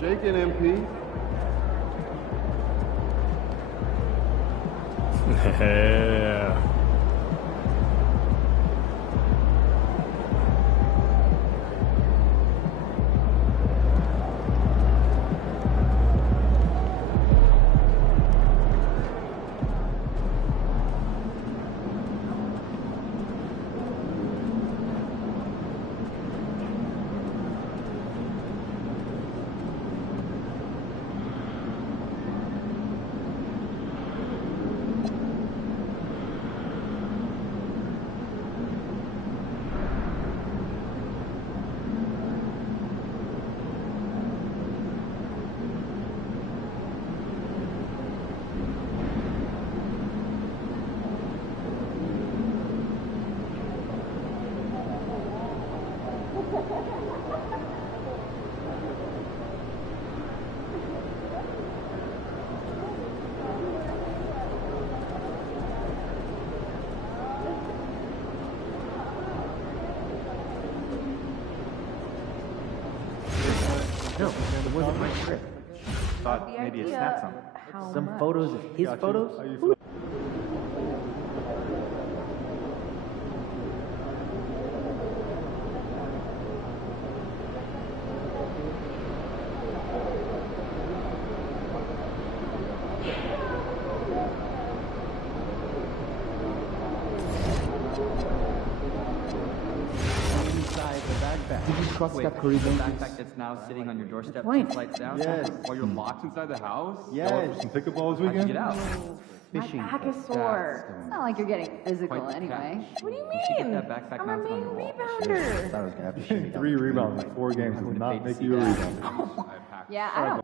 Shaking, MP. Yeah. No, it wasn't my script. Thought maybe it's not something. Some photos of his photos? Did you trust that Caribbean? Backpack that's now sitting on your doorstep, Point. 2 flights down. Yes. While you're locked inside the house? Yes. Some pickleball this How'd you weekend? get out? Fishing. My back is sore. It's not like you're getting physical Quite the anyway. catch. What do you You should mean? get that backpack I'm a mounted on main your wall. rebounder. Thought I was gonna have to shoot me down. 3 rebounds in 4 games will not make you a rebound. Yeah, I don't.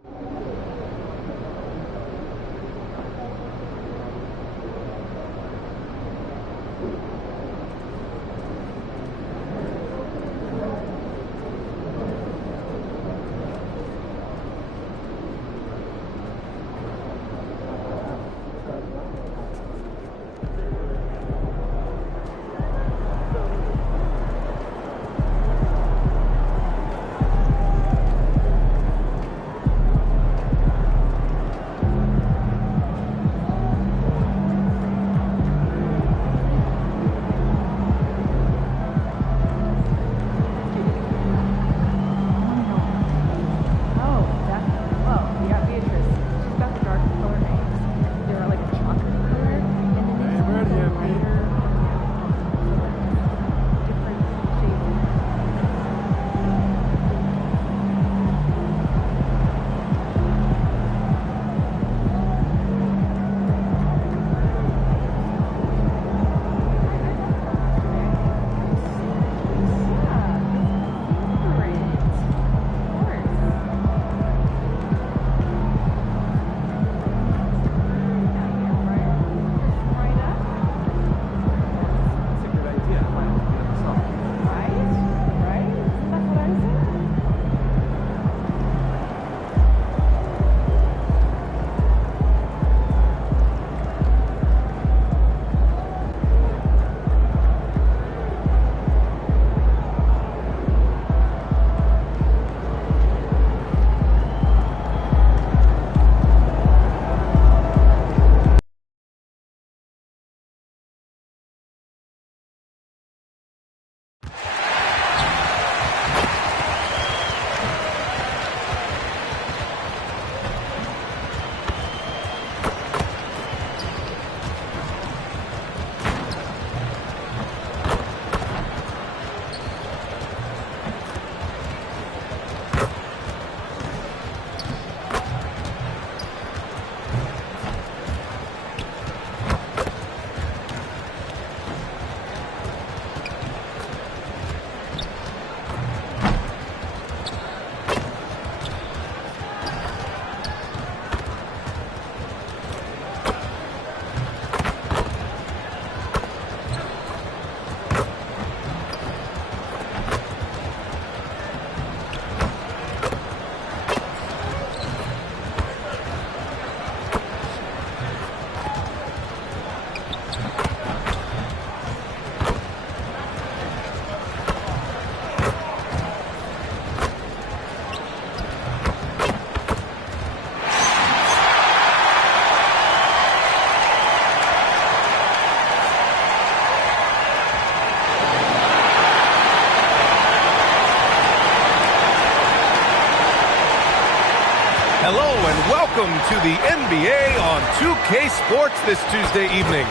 Hello and welcome to the NBA on 2K Sports this Tuesday evening.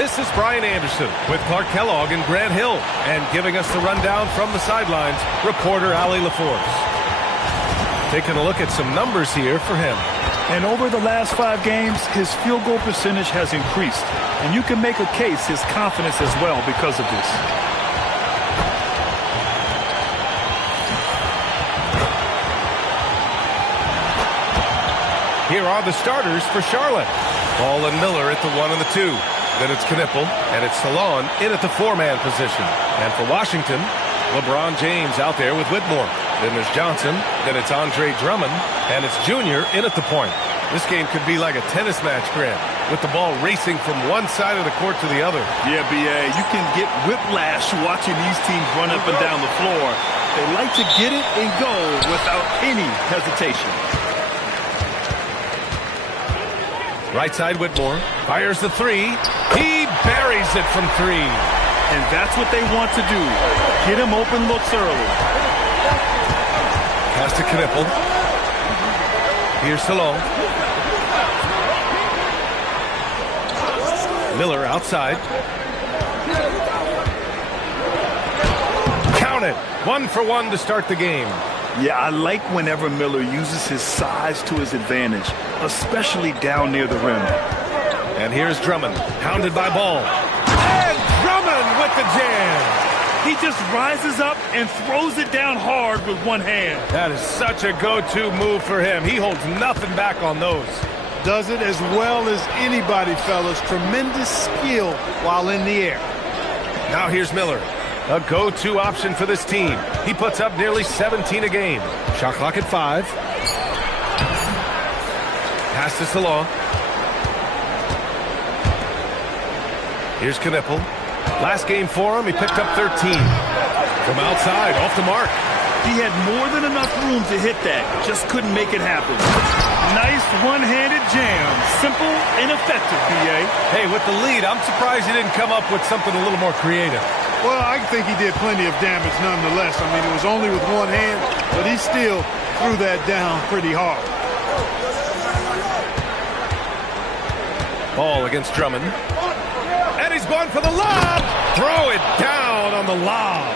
This is Brian Anderson with Clark Kellogg and Grant Hill, and giving us the rundown from the sidelines, reporter Allie LaForce. Taking a look at some numbers here for him. And over the last 5 games, his field goal percentage has increased. And you can make a case his confidence as well because of this. Here are the starters for Charlotte. Ball and Miller at the 1 and the 2. Then it's Knipple, and it's Salon in at the 4-man position. And for Washington, LeBron James out there with Whitmore. Then there's Johnson, then it's Andre Drummond, and it's Junior in at the point. This game could be like a tennis match, Grant, with the ball racing from one side of the court to the other. Yeah, B.A., you can get whiplash watching these teams run up and down the floor. They like to get it and go without any hesitation. Right side, Whitmore fires the 3. He buries it from 3. And that's what they want to do. Get him open looks early. Pass to Knipple. Here's Salon. Miller outside. Count it. 1 for 1 to start the game. Yeah, I like whenever Miller uses his size to his advantage, especially down near the rim. And here's Drummond, hounded by Ball. And Drummond with the jam. He just rises up and throws it down hard with one hand. That is such a go-to move for him. He holds nothing back on those. Does it as well as anybody, fellas. Tremendous skill while in the air. Now here's Miller. A go-to option for this team. He puts up nearly 17 a game. Shot clock at 5. Pass to Salon. Here's Knipple. Last game for him, he picked up 13. From outside, off the mark. He had more than enough room to hit that. Just couldn't make it happen. Nice one-handed jam. Simple and effective, B.A. Hey, with the lead, I'm surprised he didn't come up with something a little more creative. Well, I think he did plenty of damage nonetheless. I mean, it was only with one hand, but he still threw that down pretty hard. Ball against Drummond. And he's going for the lob. Throw it down on the lob.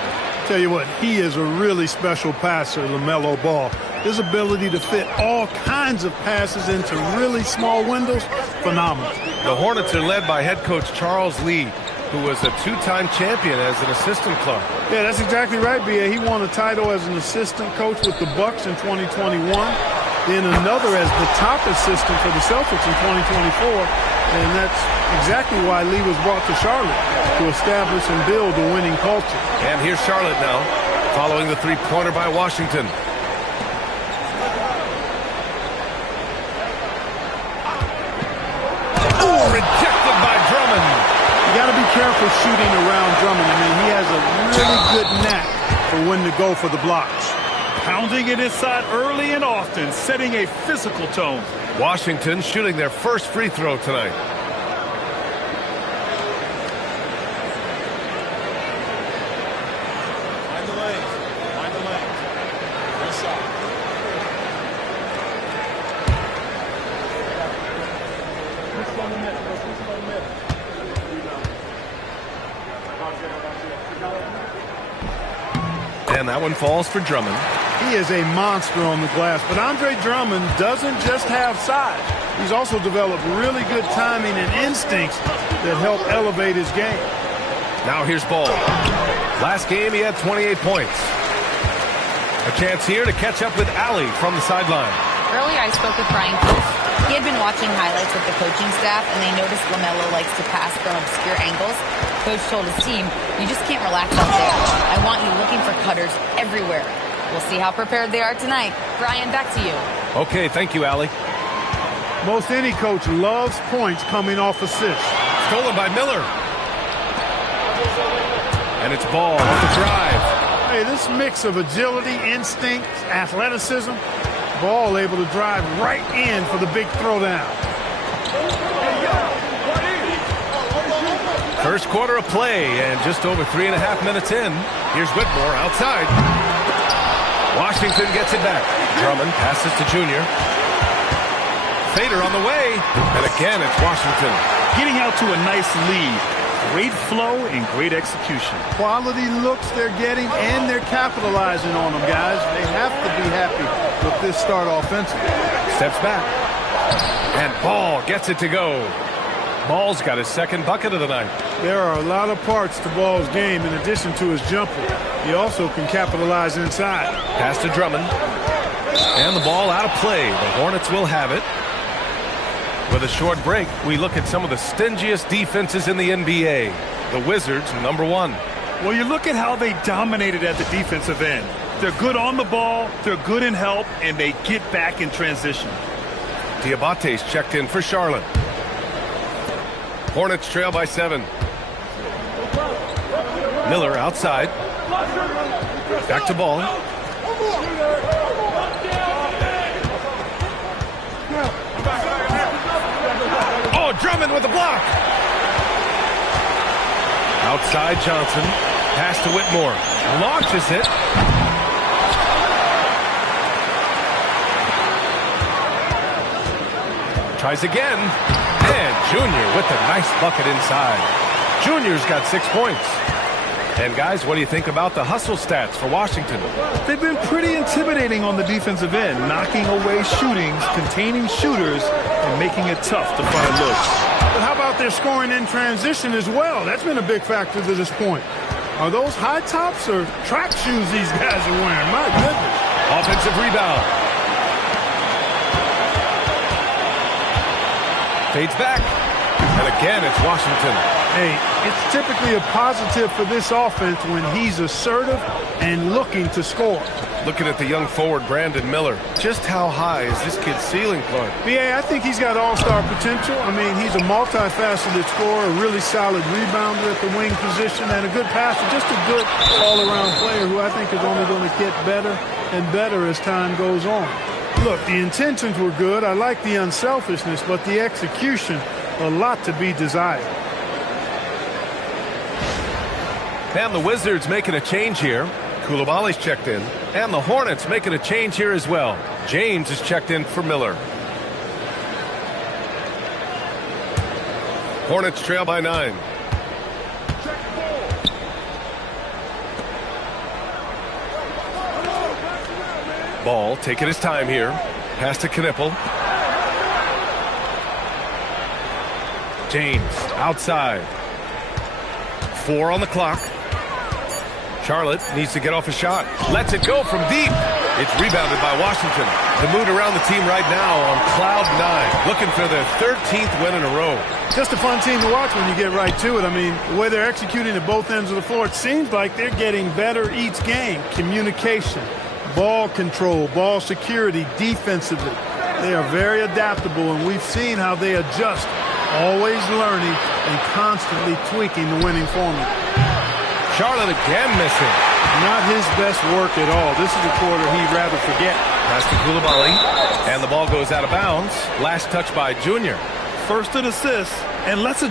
Tell you what, he is a really special passer, LaMelo Ball. His ability to fit all kinds of passes into really small windows, phenomenal. The Hornets are led by head coach Charles Lee, who was a 2-time champion as an assistant Clark. Yeah, that's exactly right, B.A. He won a title as an assistant coach with the Bucks in 2021, then another as the top assistant for the Celtics in 2024, and that's exactly why Lee was brought to Charlotte, to establish and build a winning culture. And here's Charlotte now, following the 3-pointer by Washington. Oh, rejected by Drummond. You got to be careful shooting around Drummond. I mean, he has a really good knack for when to go for the blocks. Pounding it inside early and often, setting a physical tone. Washington shooting their first free throw tonight. Find the lanes. Find the lanes. Good shot. And that one falls for Drummond. He is a monster on the glass, but Andre Drummond doesn't just have size. He's also developed really good timing and instincts that help elevate his game. Now here's Ball. Last game he had 28 points. A chance here to catch up with Allie from the sideline. Earlier I spoke with Brian Keith. He had been watching highlights with the coaching staff, and they noticed LaMelo likes to pass from obscure angles. Coach told his team, you just can't relax out there. I want you looking for cutters everywhere. We'll see how prepared they are tonight. Brian, back to you. Okay, thank you, Allie. Most any coach loves points coming off assists. Stolen by Miller. And it's Ball with the drive. Hey, this mix of agility, instinct, athleticism, Ball able to drive right in for the big throwdown. First quarter of play, and just over 3.5 minutes in. Here's Whitmore outside. Washington gets it back. Drummond passes to Junior. fader on the way. And again, it's Washington. Getting out to a nice lead. Great flow and great execution. Quality looks they're getting, and they're capitalizing on them, guys. They have to be happy with this start offensively. Steps back. And Ball gets it to go. Ball's got his second bucket of the night. There are a lot of parts to Ball's game in addition to his jumper. He also can capitalize inside. Pass to Drummond. And the ball out of play. The Hornets will have it. With a short break, we look at some of the stingiest defenses in the NBA. The Wizards, number 1. Well, you look at how they dominated at the defensive end. They're good on the ball, they're good in help, and they get back in transition. Diabate's checked in for Charlotte. Hornets trail by 7. Miller outside. Back to Ball. Oh, Drummond with the block. Outside Johnson. Pass to Whitmore. Launches it. Tries again. And Junior with a nice bucket inside. Junior's got 6 points. And guys, what do you think about the hustle stats for Washington? They've been pretty intimidating on the defensive end, knocking away shootings, containing shooters, and making it tough to find looks. But how about their scoring in transition as well? That's been a big factor to this point. Are those high tops or track shoes these guys are wearing? My goodness. Offensive rebound. Fades back. And again, it's Washington. Hey, it's typically a positive for this offense when he's assertive and looking to score. Looking at the young forward, Brandon Miller. Just how high is this kid's ceiling, Clark? BA, I think he's got all-star potential. I mean, he's a multifaceted scorer, a really solid rebounder at the wing position, and a good passer. Just a good all-around player who I think is only going to get better and better as time goes on. Look, the intentions were good. I like the unselfishness, but the execution, a lot to be desired. And the Wizards making a change here. Koulibaly's checked in. And the Hornets making a change here as well. James is checked in for Miller. Hornets trail by 9. Ball taking his time here. Pass to Knippel. James outside. 4 on the clock. Charlotte needs to get off a shot. Lets it go from deep. It's rebounded by Washington. The mood around the team right now on cloud 9. Looking for their 13th win in a row. Just a fun team to watch when you get right to it. I mean, the way they're executing at both ends of the floor, it seems like they're getting better each game. Communication, ball control, ball security, defensively. They are very adaptable, and we've seen how they adjust, always learning and constantly tweaking the winning formula. Charlotte again missing. Not his best work at all. This is a quarter he'd rather forget. Pass to Koulibaly. And the ball goes out of bounds. Last touch by Junior. First an assist, and let's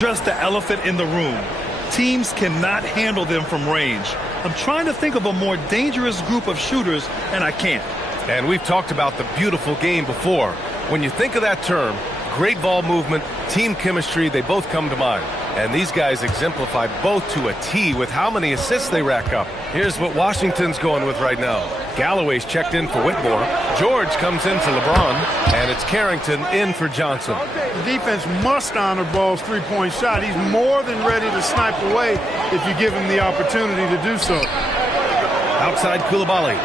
Address the elephant in the room. Teams cannot handle them from range. I'm trying to think of a more dangerous group of shooters, and I can't. And we've talked about the beautiful game before. When you think of that term, great ball movement, team chemistry, they both come to mind. And these guys exemplify both to a T with how many assists they rack up. Here's what Washington's going with right now. Galloway's checked in for Whitmore. George comes in for LeBron. And it's Carrington in for Johnson. The defense must honor Ball's three-point shot. He's more than ready to snipe away if you give him the opportunity to do so. Outside Coulibaly.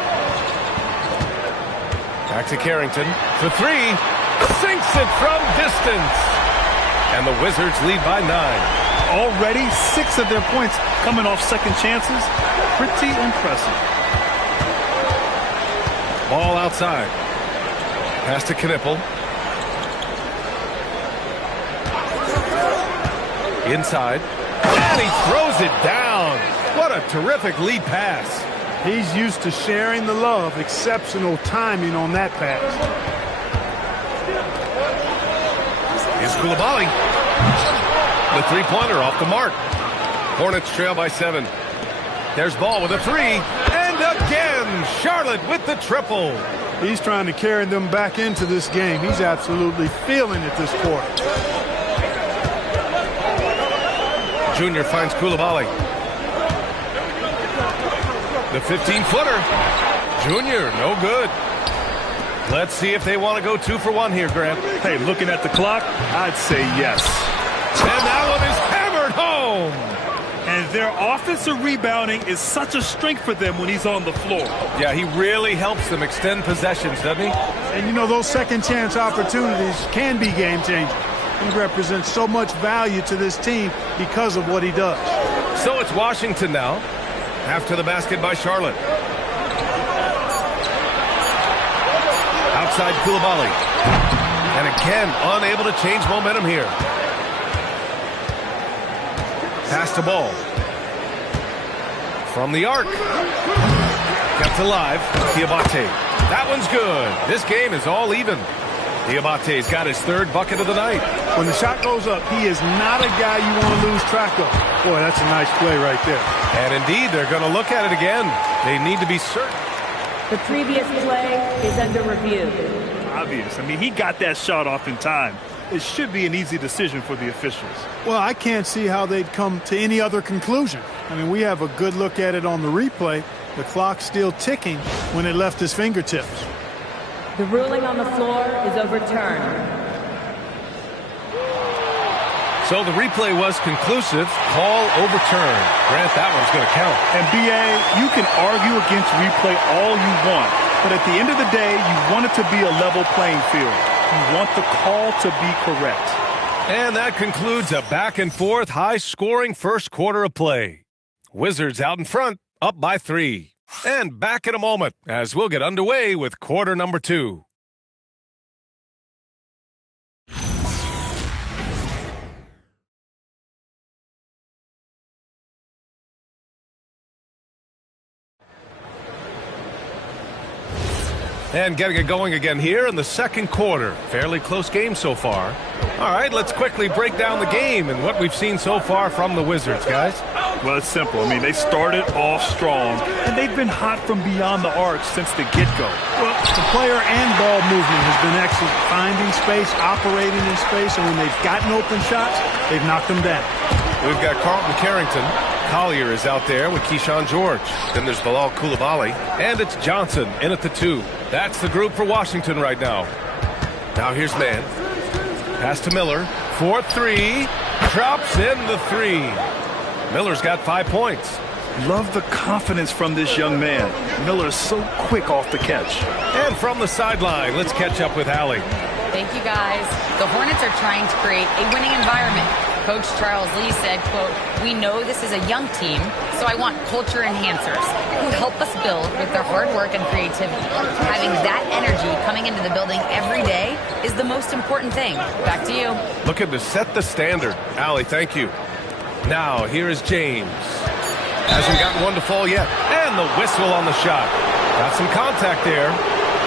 Back to Carrington for three. Sinks it from distance. And the Wizards lead by 9. Already 6 of their points coming off second chances. Pretty impressive. Ball outside. Pass to Knippel. Inside. And he throws it down. What a terrific lead pass. He's used to sharing the love. Exceptional timing on that pass. Here's Coulibaly. The three-pointer off the mark. Hornets trail by 7. There's Ball with a 3. And again, Charlotte with the triple. He's trying to carry them back into this game. He's absolutely feeling it this quarter. Junior finds Coulibaly. The 15-footer. Junior, no good. Let's see if they want to go 2 for 1 here, Grant. Hey, looking at the clock, I'd say yes. And that one is hammered home. And their offensive rebounding is such a strength for them when he's on the floor. Yeah, he really helps them extend possessions, doesn't he? And, you know, those second chance opportunities can be game-changing. He represents so much value to this team because of what he does. So it's Washington now. After the basket by Charlotte. Outside Coulibaly. And again, unable to change momentum here. Pass to Ball. From the arc. Kept alive. Diabate. That one's good. This game is all even. Diabate's got his 3rd bucket of the night. When the shot goes up, he is not a guy you want to lose track of. Boy, that's a nice play right there. And indeed, they're going to look at it again. They need to be certain. The previous play is under review. Obvious. I mean, he got that shot off in time. It should be an easy decision for the officials. Well, I can't see how they'd come to any other conclusion. I mean, we have a good look at it on the replay. The clock's still ticking when it left his fingertips. The ruling on the floor is overturned. So the replay was conclusive. Call overturned. Grant, that one's going to count. And BA, you can argue against replay all you want, but at the end of the day, you want it to be a level playing field. You want the call to be correct. And that concludes a back-and-forth, high-scoring first quarter of play. Wizards out in front, up by 3. And back in a moment as we'll get underway with quarter number 2. And getting it going again here in the second quarter. Fairly close game so far. All right, let's quickly break down the game and what we've seen so far from the Wizards, guys. Well, it's simple. I mean, they started off strong, and they've been hot from beyond the arc since the get-go. Well, the player and ball movement has been excellent. Finding space, operating in space, and when they've gotten open shots, they've knocked them down. We've got Carlton Carrington. Collier is out there with Keyshawn George. Then there's Bilal Coulibaly. And it's Johnson in at the 2. That's the group for Washington right now. Now here's Mann. Pass to Miller. 4-3. Drops in the 3. Miller's got 5 points. Love the confidence from this young man. Miller's so quick off the catch. And from the sideline, let's catch up with Allie. Thank you, guys. The Hornets are trying to create a winning environment. Coach Charles Lee said, quote, "We know this is a young team, so I want culture enhancers who help us build with their hard work and creativity. Having that energy coming into the building every day is the most important thing." Back to you. Looking to set the standard. Allie, thank you. Now, here is James. Hasn't gotten one to fall yet. And the whistle on the shot. Got some contact there.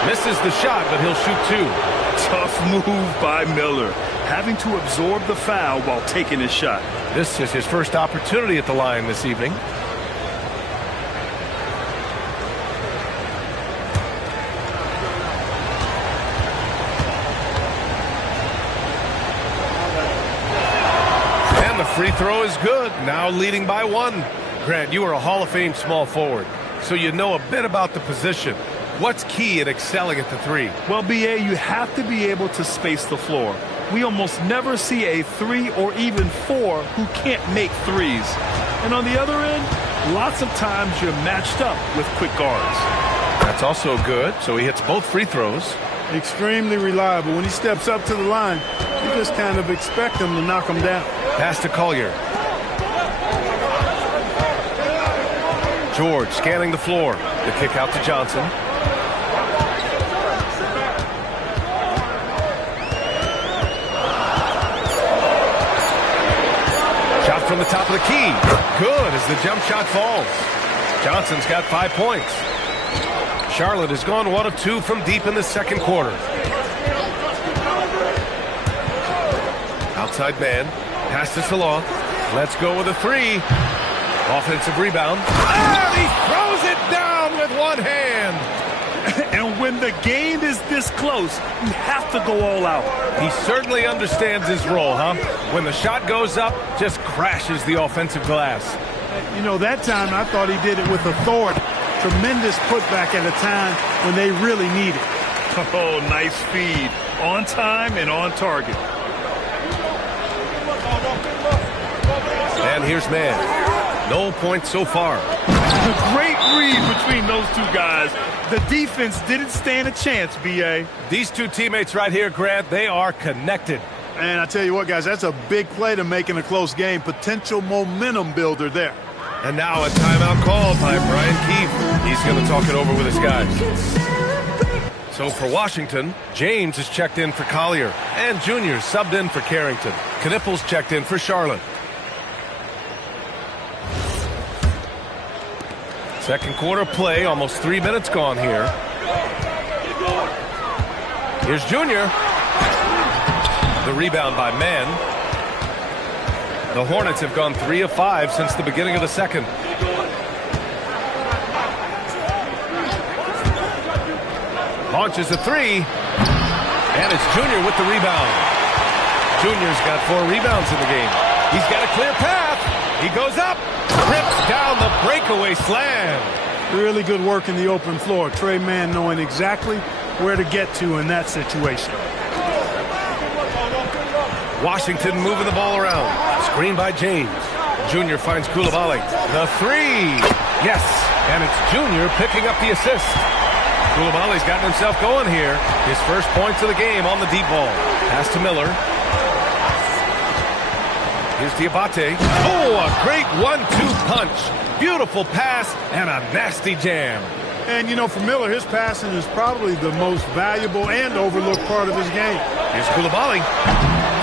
Misses the shot, but he'll shoot 2. Tough move by Miller. having to absorb the foul while taking his shot. This is his first opportunity at the line this evening. And the free throw is good. Now leading by 1. Grant, you are a Hall of Fame small forward, so you know a bit about the position. What's key in excelling at the 3? Well, B.A., you have to be able to space the floor. We almost never see a 3 or even 4 who can't make threes. And on the other end, lots of times you're matched up with quick guards. That's also good, so he hits both free throws. Extremely reliable. When he steps up to the line, you just kind of expect him to knock him down. Pass to Collier. George scanning the floor. The kick out to Johnson. Shot from the top of the key. Good as the jump shot falls. Johnson's got 5 points. Charlotte has gone 1 of 2 from deep in the second quarter. Outside man. Pass to Salon. Let's go with a 3. Offensive rebound. And he throws it down with one hand. And when the game is this close, you have to go all out. He certainly understands his role, huh? When the shot goes up, just crashes the offensive glass. You know, that time I thought he did it with authority. Tremendous putback at a time when they really need it. Oh, nice feed. On time and on target. And here's man. No points so far. Great read between those two guys. The defense didn't stand a chance, B.A. These two teammates right here, Grant, they are connected. And I tell you what, guys, that's a big play to make in a close game. Potential momentum builder there. And now a timeout called by Brian Keefe. He's going to talk it over with his guys. So for Washington, James is checked in for Collier. And Junior subbed in for Carrington. Knippel's checked in for Charlotte. Second quarter play, almost 3 minutes gone here. Here's Junior. The rebound by Mann. The Hornets have gone 3 of 5 since the beginning of the second. Launches a 3. And it's Junior with the rebound. Junior's got 4 rebounds in the game. He's got a clear path. He goes up. Rips down the breakaway slam. Really good work in the open floor. Trey Mann knowing exactly where to get to in that situation. Washington moving the ball around. Screen by James. Junior finds Coulibaly. The 3. Yes. And it's Junior picking up the assist. Coulibaly's gotten himself going here. His first points of the game on the deep ball. Pass to Miller. Here's Diabate. Oh, a great 1-2 punch. Beautiful pass and a nasty jam. And, you know, for Miller, his passing is probably the most valuable and overlooked part of his game. Here's Coulibaly.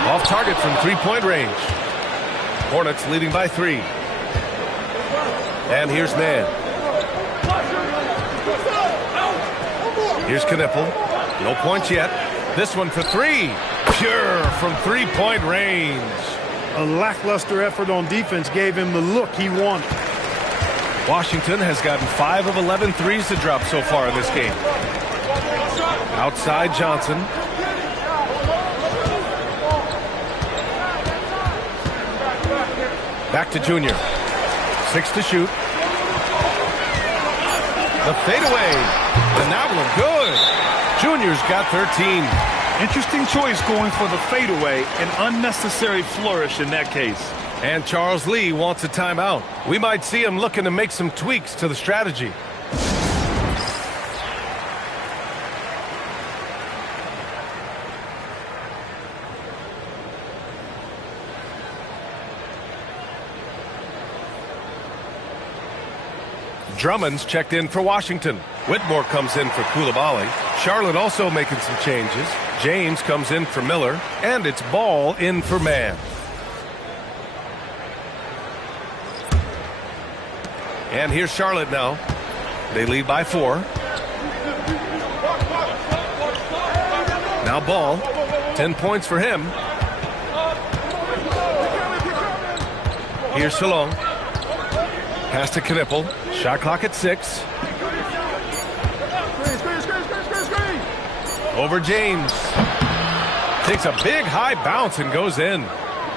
Off target from 3-point range. Hornets leading by 3. And here's Mann. Here's Knippel. No points yet. This one for 3. Pure from 3-point range. A lackluster effort on defense gave him the look he wanted. Washington has gotten 5 of 11 threes to drop so far in this game. Outside Johnson. Back to Junior. 6 to shoot. The fadeaway. The Navlin, good. Junior's got 13. Interesting choice going for the fadeaway. An unnecessary flourish in that case. And Charles Lee wants a timeout. We might see him looking to make some tweaks to the strategy. Drummond's checked in for Washington. Whitmore comes in for Coulibaly. Charlotte also making some changes. James comes in for Miller. And it's Ball in for Mann. And here's Charlotte now. They lead by 4. Now Ball. 10 points for him. Here's Salon. Pass to Knippel. Shot clock at 6. Over James. Takes a big high bounce and goes in.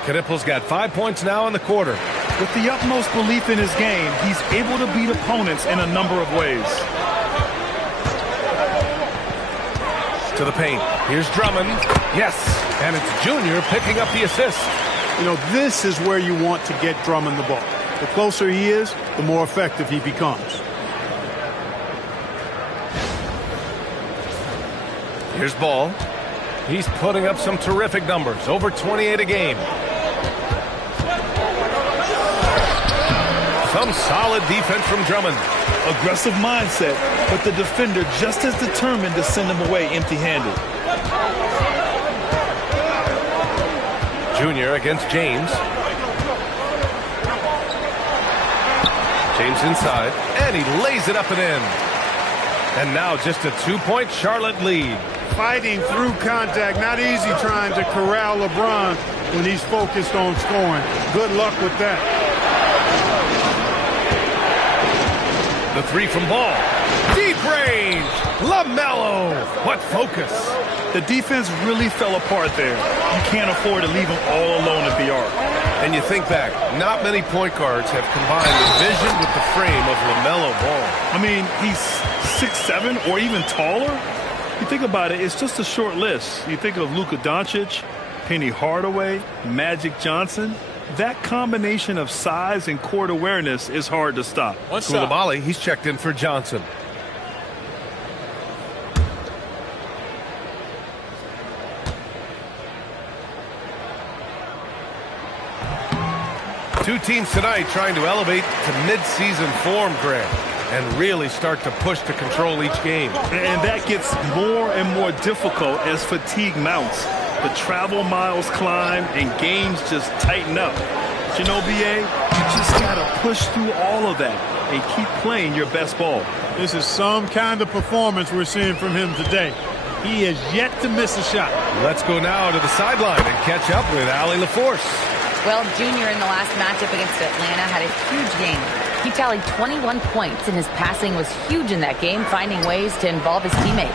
Knippel's got 5 points now in the quarter. With the utmost belief in his game, he's able to beat opponents in a number of ways. To the paint. Here's Drummond. Yes. And it's Junior picking up the assist. You know, this is where you want to get Drummond the ball. The closer he is, the more effective he becomes. Here's Ball. He's putting up some terrific numbers. Over 28 a game. Some solid defense from Drummond. Aggressive mindset, but the defender just as determined to send him away empty-handed. Junior against James. James inside, and he lays it up and in. And now just a 2-point Charlotte lead. Fighting through contact, not easy trying to corral LeBron when he's focused on scoring. Good luck with that. The 3 from Ball. Deep range. LaMelo. What focus. The defense really fell apart there. You can't afford to leave him all alone at the arc. And you think back, not many point guards have combined the vision with the frame of LaMelo Ball. I mean, he's 6'7" or even taller. You think about it, it's just a short list. You think of Luka Doncic, Penny Hardaway, Magic Johnson. That combination of size and court awareness is hard to stop. Koulibaly, he's checked in for Johnson. Two teams tonight trying to elevate to mid-season form, Grant, and really start to push to control each game. And that gets more and more difficult as fatigue mounts. The travel miles climb and games just tighten up. But you know, BA, you just got to push through all of that and keep playing your best ball. This is some kind of performance we're seeing from him today. He has yet to miss a shot. Let's go now to the sideline and catch up with Allie LaForce. Well, Junior in the last matchup against Atlanta had a huge game. He tallied 21 points, and his passing was huge in that game, finding ways to involve his teammates.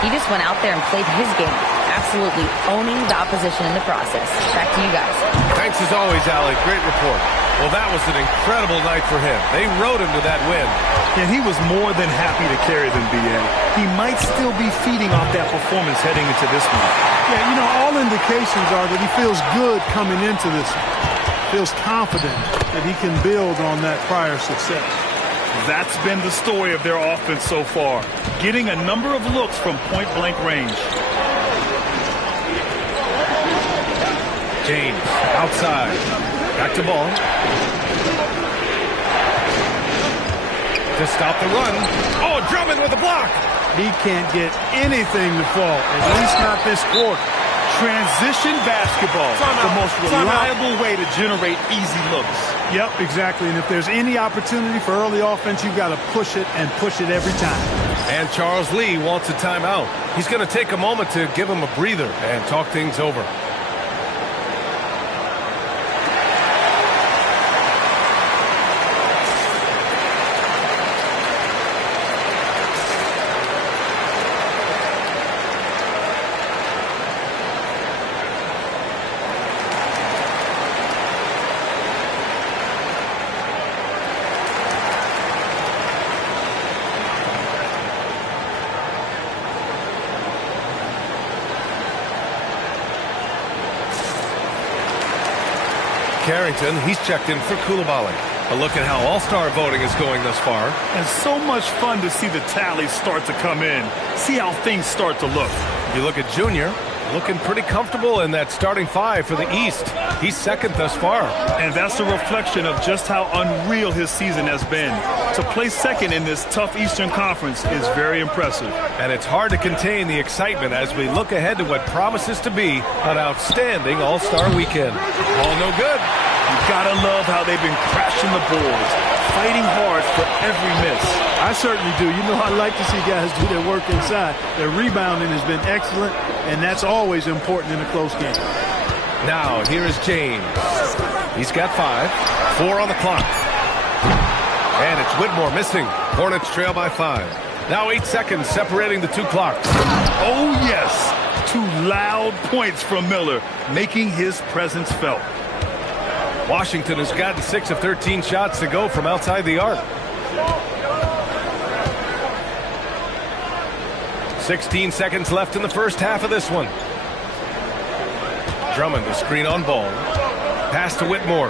He just went out there and played his game, absolutely owning the opposition in the process. Back to you guys. Thanks as always, Allie. Great report. Well, that was an incredible night for him. They rode him to that win. And he was more than happy to carry them, BA. He might still be feeding off that performance heading into this one. Yeah, you know, all indications are that he feels good coming into this one. Feels confident that he can build on that prior success. That's been the story of their offense so far, getting a number of looks from point-blank range. James, outside. Back to Ball. To stop the run. Oh, Drummond with a block. He can't get anything to fall, at least not this quarter. Transition basketball, the most reliable way to generate easy looks. Yep, exactly. And if there's any opportunity for early offense, you've got to push it and push it every time. And Charles Lee wants a timeout. He's going to take a moment to give him a breather and talk things over. Carrington, he's checked in for Koulibaly. A look at how all-star voting is going thus far. And so much fun to see the tallies start to come in. See how things start to look. You look at Junior, looking pretty comfortable in that starting 5 for the East. He's second thus far. And that's a reflection of just how unreal his season has been. To play second in this tough Eastern Conference is very impressive. And it's hard to contain the excitement as we look ahead to what promises to be an outstanding All-Star weekend. All no good. You gotta love how they've been crashing the boards, fighting hard for every miss. I certainly do. You know, I like to see guys do their work inside. Their rebounding has been excellent, and that's always important in a close game. Now, here is James. He's got 5. 4 on the clock. And it's Whitmore missing. Hornets trail by 5. Now 8 seconds separating the 2 clocks. Oh, yes. 2 loud points from Miller, making his presence felt. Washington has gotten 6 of 13 shots to go from outside the arc. 16 seconds left in the first half of this one. Drummond, the screen on Ball. Pass to Whitmore.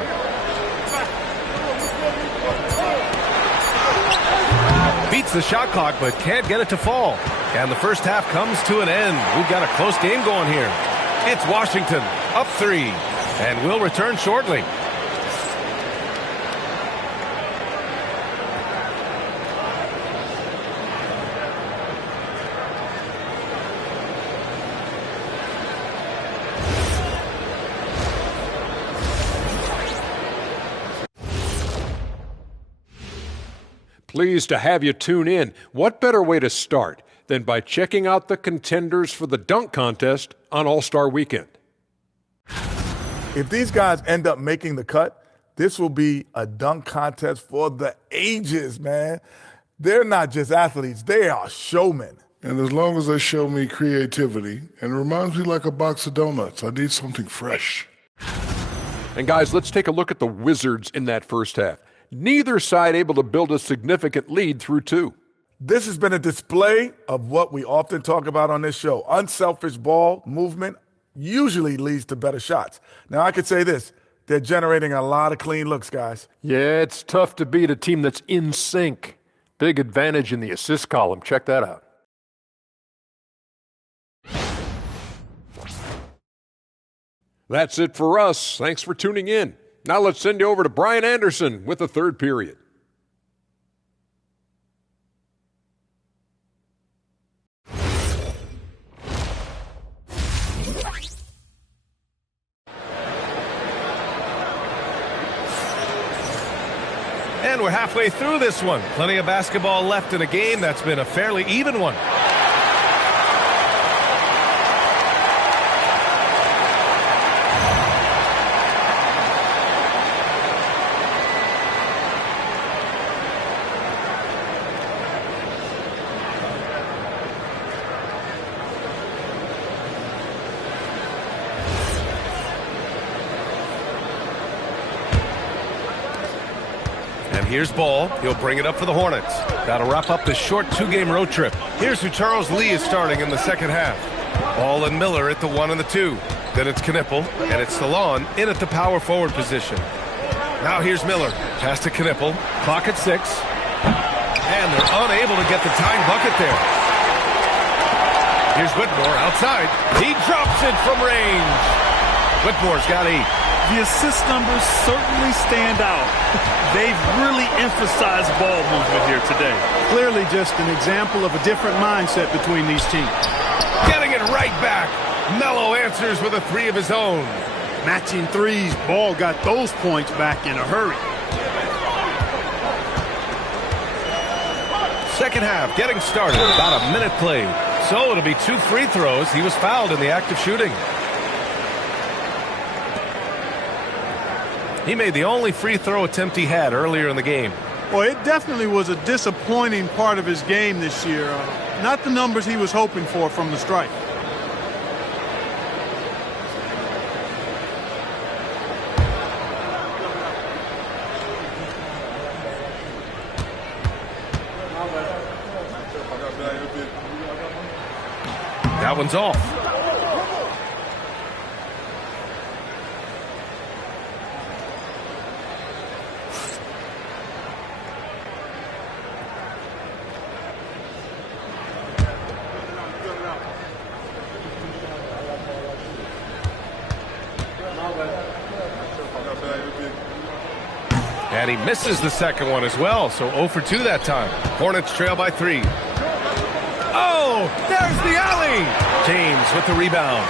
Beats the shot clock, but can't get it to fall. And the first half comes to an end. We've got a close game going here. It's Washington up 3, and we'll return shortly. Pleased to have you tune in. What better way to start than by checking out the contenders for the dunk contest on All-Star Weekend? If these guys end up making the cut, this will be a dunk contest for the ages, man. They're not just athletes, they are showmen. And as long as they show me creativity, and it reminds me like a box of donuts, I need something fresh. And guys, let's take a look at the Wizards in that first half. Neither side able to build a significant lead through 2. This has been a display of what we often talk about on this show. Unselfish ball movement usually leads to better shots. Now, I could say this. They're generating a lot of clean looks, guys. Yeah, it's tough to beat a team that's in sync. Big advantage in the assist column. Check that out. That's it for us. Thanks for tuning in. Now let's send you over to Brian Anderson with the third period. And we're halfway through this one. Plenty of basketball left in a game that's been a fairly even one. Here's Ball. He'll bring it up for the Hornets. That'll wrap up this short 2-game road trip. Here's who Charles Lee is starting in the second half. Ball and Miller at the 1 and the 2. Then it's Knippel, and it's Salon in at the power forward position. Now here's Miller. Pass to Knippel. Clock at 6. And they're unable to get the tying bucket there. Here's Whitmore outside. He drops it from range. Whitmore's got 8. The assist numbers certainly stand out. They've really emphasized ball movement here today. Clearly just an example of a different mindset between these teams. Getting it right back. Melo answers with a 3 of his own. Matching threes, Ball got those points back in a hurry. Second half getting started. About a minute played. So it'll be 2 free throws. He was fouled in the act of shooting. He made the only free throw attempt he had earlier in the game. Well, it definitely was a disappointing part of his game this year. Not the numbers he was hoping for from the stripe. That one's off. And he misses the second one as well, so 0 for 2 that time. Hornets trail by 3. Oh, there's the alley! James with the rebound.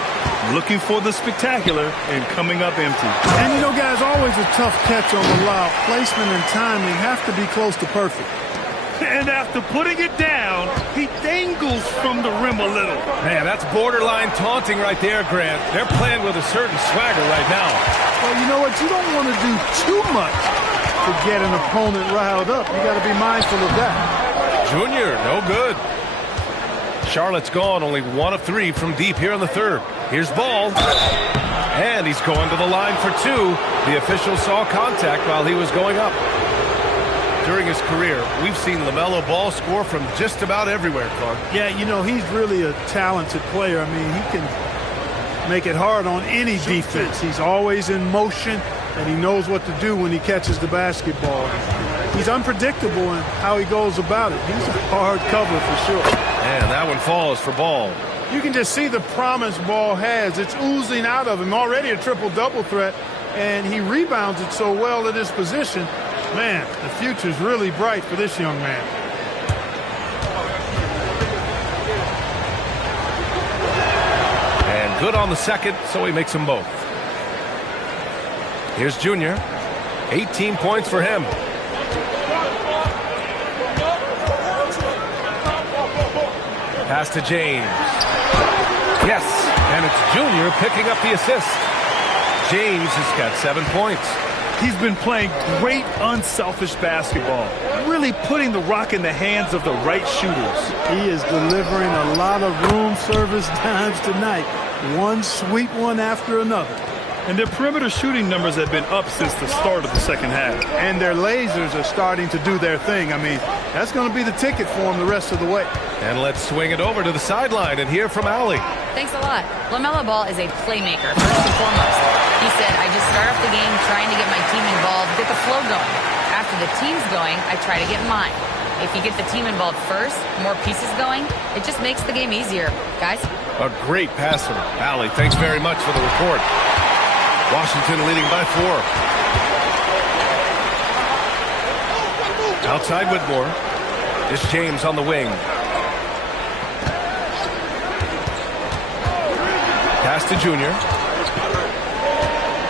Looking for the spectacular and coming up empty. And you know, guys, always a tough catch on the lob. Placement and timing have to be close to perfect. And after putting it down, he dangles from the rim a little. Man, that's borderline taunting right there, Grant. They're playing with a certain swagger right now. Well, you know what? You don't want to do too much to get an opponent riled up. You got to be mindful of that. Junior, no good. Charlotte's gone, only 1 of 3 from deep here in the third. Here's Ball. And he's going to the line for 2. The official saw contact while he was going up. During his career, we've seen LaMelo Ball score from just about everywhere, Clark. Yeah, you know, he's really a talented player. I mean, he can make it hard on any defense. He's always in motion, and he knows what to do when he catches the basketball. He's unpredictable in how he goes about it. He's a hard cover for sure. And that one falls for Ball. You can just see the promise Ball has. It's oozing out of him. Already a triple-double threat, and he rebounds it so well at his position. Man, the future's really bright for this young man. And good on the second, so he makes them both. Here's Junior. 18 points for him. Pass to James. Yes, and it's Junior picking up the assist. James has got 7 points. He's been playing great unselfish basketball, really putting the rock in the hands of the right shooters. He is delivering a lot of room service times tonight. One sweet one after another. And their perimeter shooting numbers have been up since the start of the second half. And their lasers are starting to do their thing. I mean, that's going to be the ticket for them the rest of the way. And let's swing it over to the sideline and hear from Allie. Thanks a lot. LaMelo Ball is a playmaker, first and foremost. He said, I just start off the game trying to get my team involved, get the flow going. After the team's going, I try to get mine. If you get the team involved first, more pieces going, it just makes the game easier. Guys? A great passer. Allie, thanks very much for the report. Washington leading by 4. Outside Whitmore. It's James on the wing. Pass to Junior.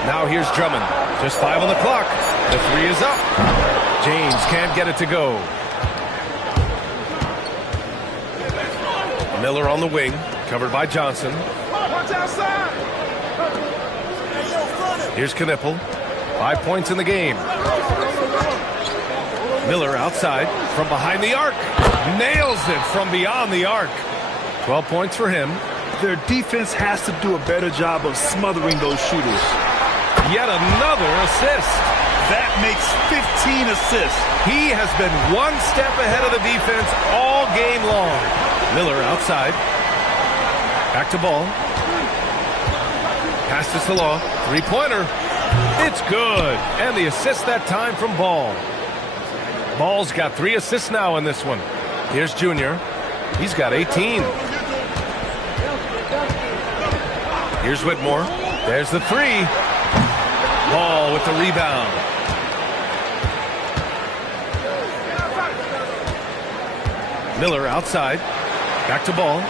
Now here's Drummond. Just 5 on the clock. The 3 is up. James can't get it to go. Miller on the wing. Covered by Johnson. Watch outside. Here's Knippel. 5 points in the game. Miller outside from behind the arc. Nails it from beyond the arc. 12 points for him. Their defense has to do a better job of smothering those shooters. Yet another assist. That makes 15 assists. He has been one step ahead of the defense all game long. Miller outside. Back to Ball. Pass to Salah. 3-pointer. It's good. And the assist that time from Ball. Ball's got 3 assists now in this one. Here's Junior. He's got 18. Here's Whitmore. There's the 3. Ball with the rebound. Miller outside. Back to Ball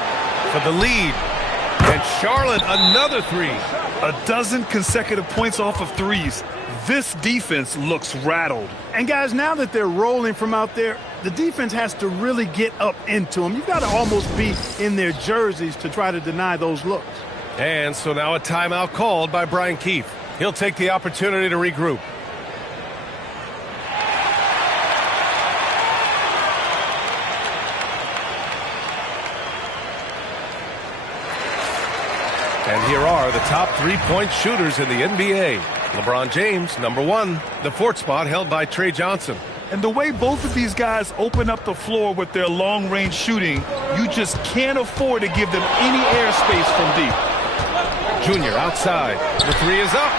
for the lead. And Charlotte another 3. A dozen consecutive points off of threes. This defense looks rattled. And guys, now that they're rolling from out there, the defense has to really get up into them. You've got to almost be in their jerseys to try to deny those looks. And so now a timeout called by Brian Keefe. He'll take the opportunity to regroup. And here are the top 3-point shooters in the NBA. LeBron James, number 1. The 4th spot held by Trey Johnson. And the way both of these guys open up the floor with their long-range shooting, you just can't afford to give them any airspace from deep. Junior outside. The 3 is up.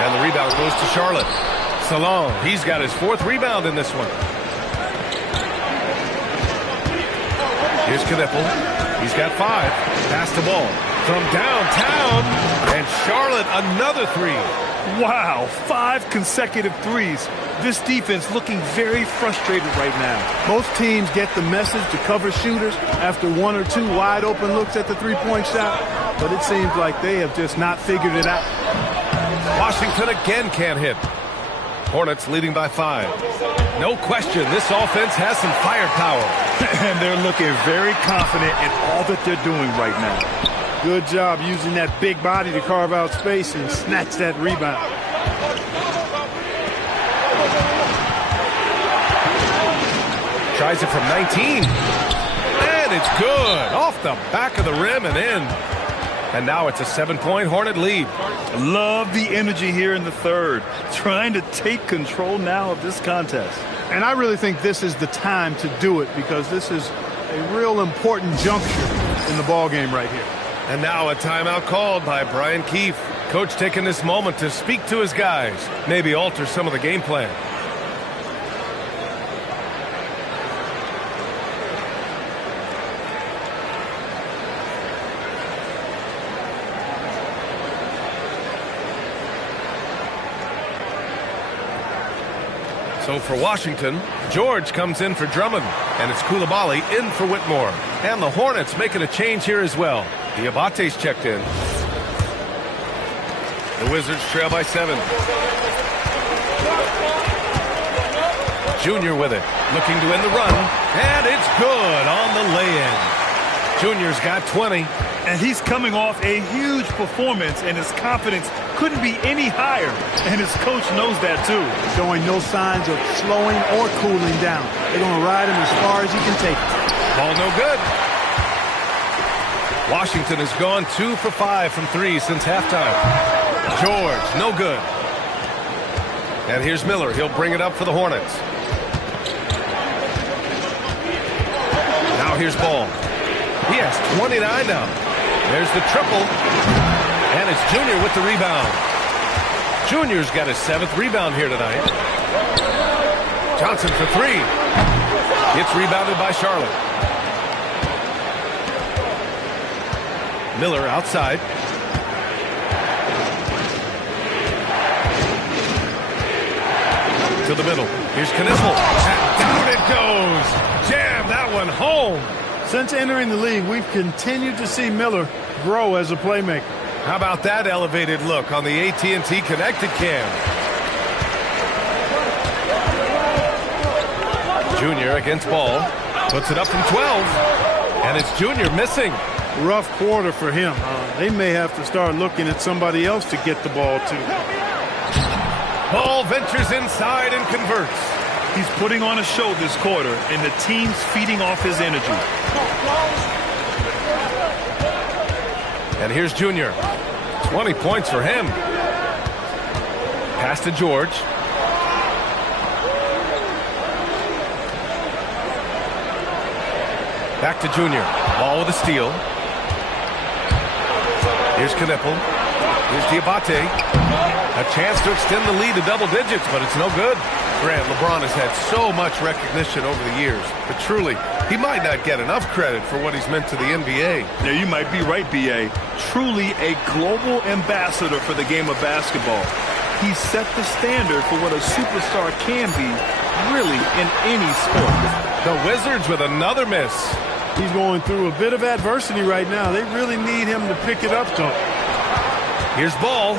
And the rebound goes to Charlotte. Salon, he's got his 4th rebound in this one. Here's Knippel. He's got 5. Pass the ball from downtown. And Charlotte another 3. Wow, 5 consecutive threes. This defense looking very frustrated right now. Most teams get the message to cover shooters after 1 or 2 wide open looks at the 3-point shot, but it seems like they have just not figured it out. Washington again can't hit. Hornets leading by 5. No question, this offense has some firepower. And they're looking very confident in all that they're doing right now. Good job using that big body to carve out space and snatch that rebound. Tries it from 19. And it's good. Off the back of the rim and in. And now it's a 7-point Hornet lead. Love the energy here in the third. Trying to take control now of this contest. And I really think this is the time to do it because this is a real important juncture in the ball game right here. And now a timeout called by Brian Keefe. Coach taking this moment to speak to his guys. Maybe alter some of the game plan. So for Washington, George comes in for Drummond, and it's Coulibaly in for Whitmore. And the Hornets making a change here as well. Diabate's checked in. The Wizards trail by 7. Junior with it, looking to end the run, and it's good on the lay-in. Junior's got 20. And he's coming off a huge performance, and his confidence couldn't be any higher. And his coach knows that, too. Showing no signs of slowing or cooling down. They're going to ride him as far as he can take it. Ball no good. Washington has gone 2 for 5 from 3 since halftime. George, no good. And here's Miller. He'll bring it up for the Hornets. Now here's Ball. He has 29 now. There's the triple. And it's Junior with the rebound. Junior's got his 7th rebound here tonight. Johnson for 3. Gets rebounded by Charlotte. Miller outside. To the middle. Here's Kniffel. And down it goes. Jam that one home. Since entering the league, we've continued to see Miller grow as a playmaker. How about that elevated look on the AT&T Connected Cam? Junior against Ball. Puts it up from 12. And it's Junior missing. Rough quarter for him. They may have to start looking at somebody else to get the ball to. Ball ventures inside and converts. He's putting on a show this quarter, and the team's feeding off his energy. And here's Junior. 20 points for him. Pass to George. Back to Junior. Ball with a steal. Here's Kniffel. Here's Diabate. A chance to extend the lead to double digits, but it's no good. Grant, LeBron has had so much recognition over the years, but truly, he might not get enough credit for what he's meant to the NBA. Yeah, you might be right, B.A. Truly a global ambassador for the game of basketball. He set the standard for what a superstar can be, really, in any sport. The Wizards with another miss. He's going through a bit of adversity right now. They really need him to pick it up, though. Here's Ball.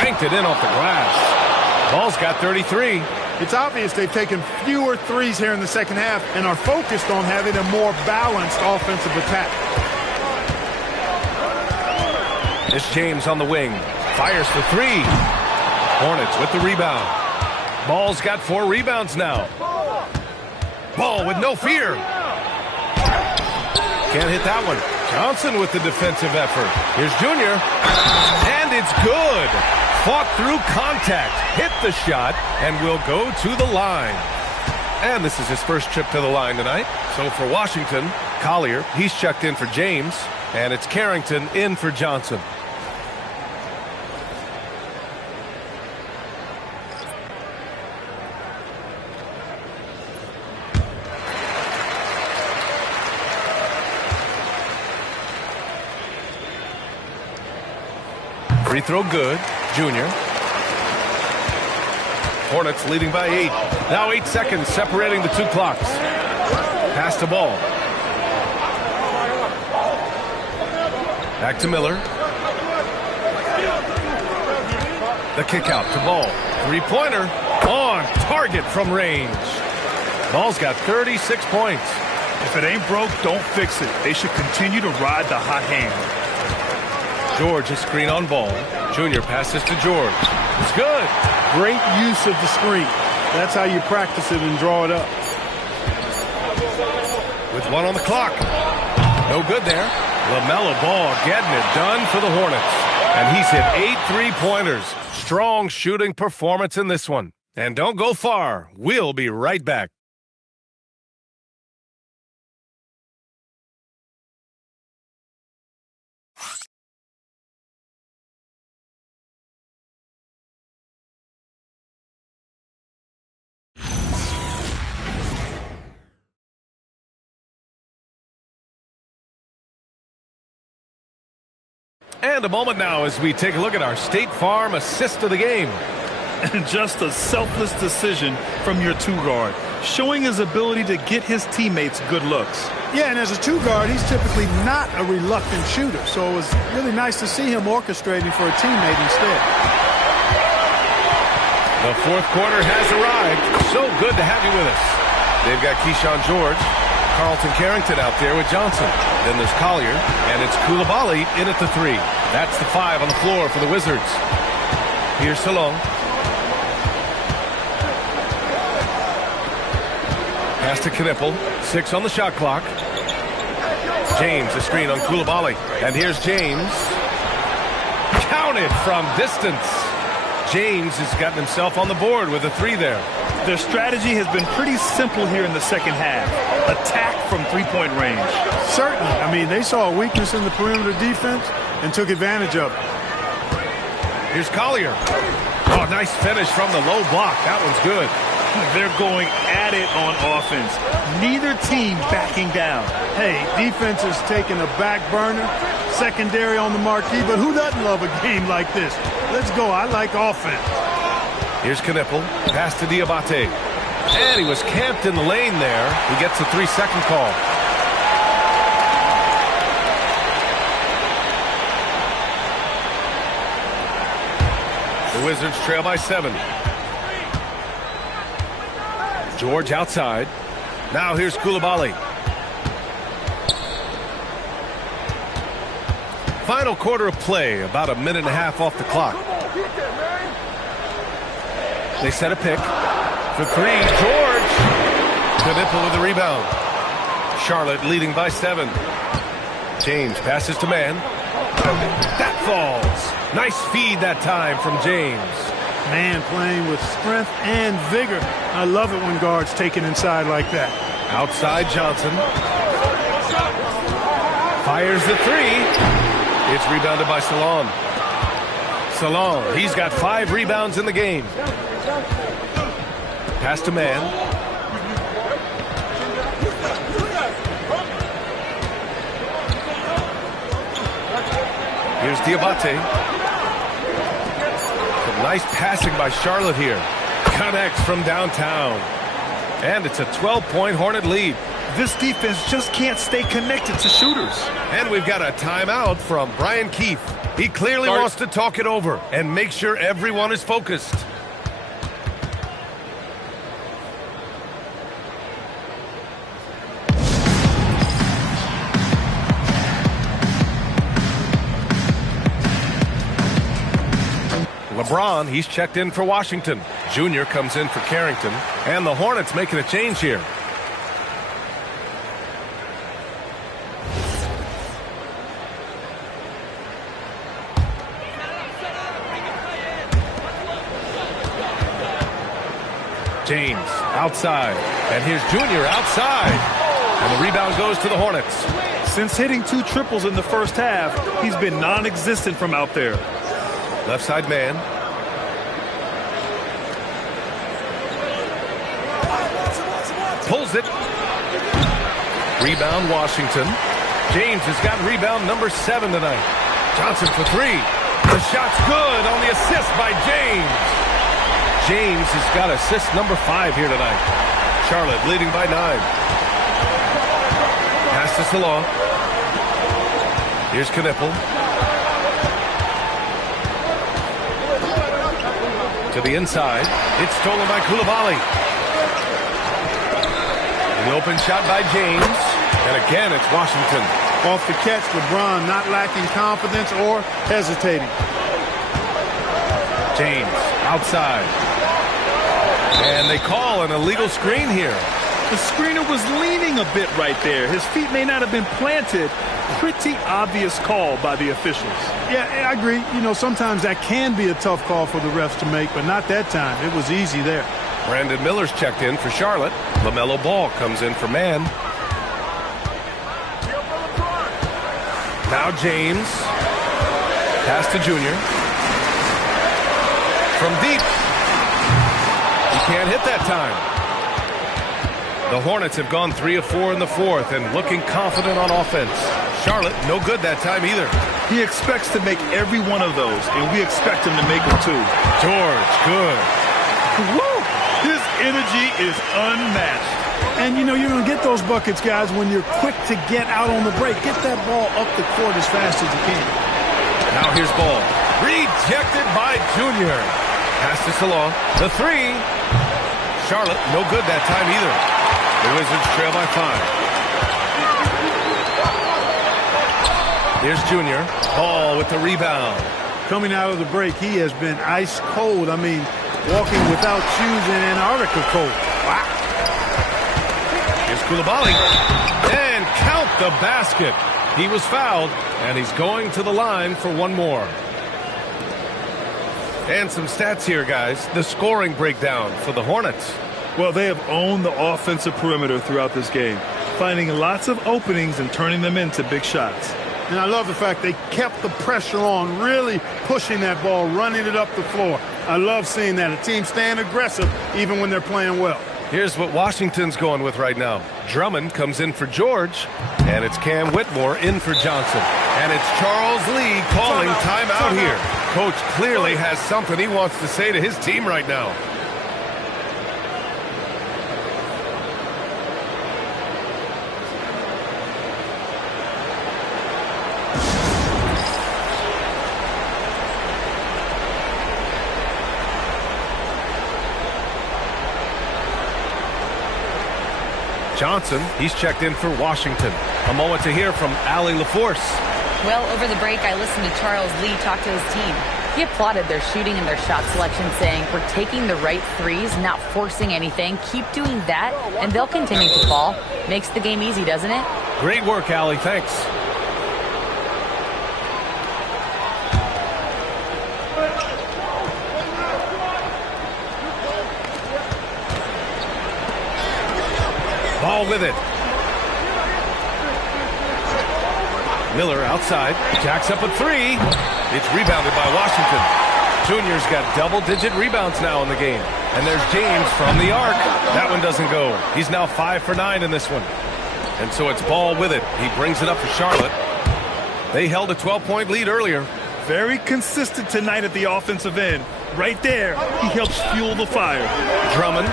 Banked it in off the glass. Ball's got 33. It's obvious they've taken fewer threes here in the second half and are focused on having a more balanced offensive attack. It's James on the wing. Fires for 3. Hornets with the rebound. Ball's got 4 rebounds now. Ball with no fear. Can't hit that one. Johnson with the defensive effort. Here's Junior. And it's good. Fought through contact, hit the shot, and will go to the line. And this is his first trip to the line tonight. So for Washington, Collier, he's checked in for James, and it's Carrington in for Johnson. Free throw good. Junior. Hornets leading by 8. Now 8 seconds separating the 2 clocks. Pass to Ball. Back to Miller. The kick out to Ball. 3-pointer. On target from range. Ball's got 36 points. If it ain't broke, don't fix it. They should continue to ride the hot hand. George a screen on ball. Junior passes to George. It's good. Great use of the screen. That's how you practice it and draw it up. With 1 on the clock. No good there. LaMelo Ball getting it done for the Hornets. And he's hit 8 3-pointers. Strong shooting performance in this one. And don't go far. We'll be right back. And a moment now as we take a look at our State Farm assist of the game. And just a selfless decision from your two-guard, showing his ability to get his teammates good looks. Yeah, and as a two-guard, he's typically not a reluctant shooter, so it was really nice to see him orchestrating for a teammate instead. The fourth quarter has arrived. So good to have you with us. They've got Keyshawn George, Carlton Carrington out there with Johnson. Then there's Collier, and it's Koulibaly in at the 3. That's the 5 on the floor for the Wizards. Here's Salon. Pass to Knippel. 6 on the shot clock. James, a screen on Koulibaly. And here's James. Counted from distance. James has gotten himself on the board with a 3 there. Their strategy has been pretty simple here in the second half. Attack from three-point range. Certainly. I mean, they saw a weakness in the perimeter defense and took advantage of it. Here's Collier. Oh, nice finish from the low block. That one's good. They're going at it on offense. Neither team backing down. Hey, defense is taking a back burner, secondary on the marquee, but who doesn't love a game like this? Let's go. I like offense. Here's Knippel. Pass to Diabate. And he was camped in the lane there. He gets a 3-second call. The Wizards trail by 7. George outside. Now here's Koulibaly. Final quarter of play, about a minute and a half off the clock. They set a pick for 3. George. Knippel with the rebound. Charlotte leading by 7. James passes to man. That falls. Nice feed that time from James. Man playing with strength and vigor. I love it when guards take it inside like that. Outside Johnson. Fires the 3. It's rebounded by Salon. Salon, he's got 5 rebounds in the game. Pass to man. Here's Diabate. Some nice passing by Charlotte here. Connects from downtown. And it's a 12-point Hornet lead. This defense just can't stay connected to shooters. And we've got a timeout from Brian Keefe. He clearly wants to talk it over and make sure everyone is focused. LeBron, he's checked in for Washington. Junior comes in for Carrington. And the Hornets making a change here. James outside. And here's Junior outside. And the rebound goes to the Hornets. Since hitting 2 triples in the first half, he's been non-existent from out there. Left side man. Pulls it. Rebound Washington. James has got rebound number 7 tonight. Johnson for 3. The shot's good on the assist by James. James has got assist number 5 here tonight. Charlotte leading by 9. Pass to Salon. Here's Knippel. To the inside. It's stolen by Koulibaly. The open shot by James. And again, it's Washington. Off the catch, LeBron not lacking confidence or hesitating. James outside. And they call an illegal screen here. The screener was leaning a bit right there. His feet may not have been planted. Pretty obvious call by the officials. Yeah, I agree. You know, sometimes that can be a tough call for the refs to make, but not that time. It was easy there. Brandon Miller's checked in for Charlotte. LaMelo Ball comes in for man. Now James. Pass to Junior. From deep. He can't hit that time. The Hornets have gone 3 of 4 in the fourth and looking confident on offense. Charlotte, no good that time either. He expects to make every one of those, and we expect him to make them too. George, good. Woo! His energy is unmatched. And, you know, you're going to get those buckets, guys, when you're quick to get out on the break. Get that ball up the court as fast as you can. Now here's Ball. Rejected by Junior. Pass to Salon. The three. Charlotte, no good that time either. The Wizards trail by 5. Here's Junior. Ball with the rebound. Coming out of the break, he has been ice cold. I mean, walking without shoes in Antarctica cold. Wow. Here's Koulibaly. And count the basket. He was fouled, and he's going to the line for one more. And some stats here, guys. The scoring breakdown for the Hornets. Well, they have owned the offensive perimeter throughout this game, finding lots of openings and turning them into big shots. And I love the fact they kept the pressure on, really pushing that ball, running it up the floor. I love seeing that. A team staying aggressive even when they're playing well. Here's what Washington's going with right now. Drummond comes in for George, and it's Cam Whitmore in for Johnson. And it's Charles Lee calling timeout here. Coach clearly has something he wants to say to his team right now. Johnson, he's checked in for Washington. A moment to hear from Allie LaForce. Well, over the break, I listened to Charles Lee talk to his team. He applauded their shooting and their shot selection, saying, we're taking the right threes, not forcing anything. Keep doing that, and they'll continue to fall. Makes the game easy, doesn't it? Great work, Allie. Thanks. Ball with it. Miller outside. Jacks up a three. It's rebounded by Washington. Junior's got double-digit rebounds now in the game. And there's James from the arc. That one doesn't go. He's now 5 for 9 in this one. And so it's Ball with it. He brings it up for Charlotte. They held a 12-point lead earlier. Very consistent tonight at the offensive end. Right there, he helps fuel the fire. Drummond.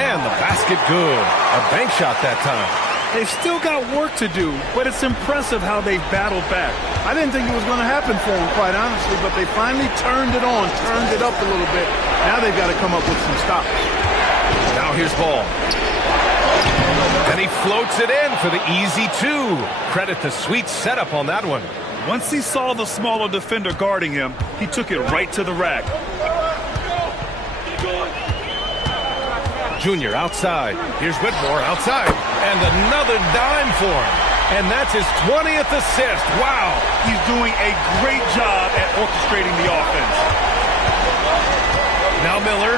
And the basket good. A bank shot that time. They've still got work to do, but it's impressive how they've battled back. I didn't think it was going to happen for them, quite honestly, but they finally turned it on, turned it up a little bit. Now they've got to come up with some stops. Now here's Ball. And he floats it in for the easy two. Credit the sweet setup on that one. Once he saw the smaller defender guarding him, he took it right to the rack. Junior outside. Here's Whitmore outside. And another dime for him. And that's his 20th assist. Wow. He's doing a great job at orchestrating the offense. Now Miller.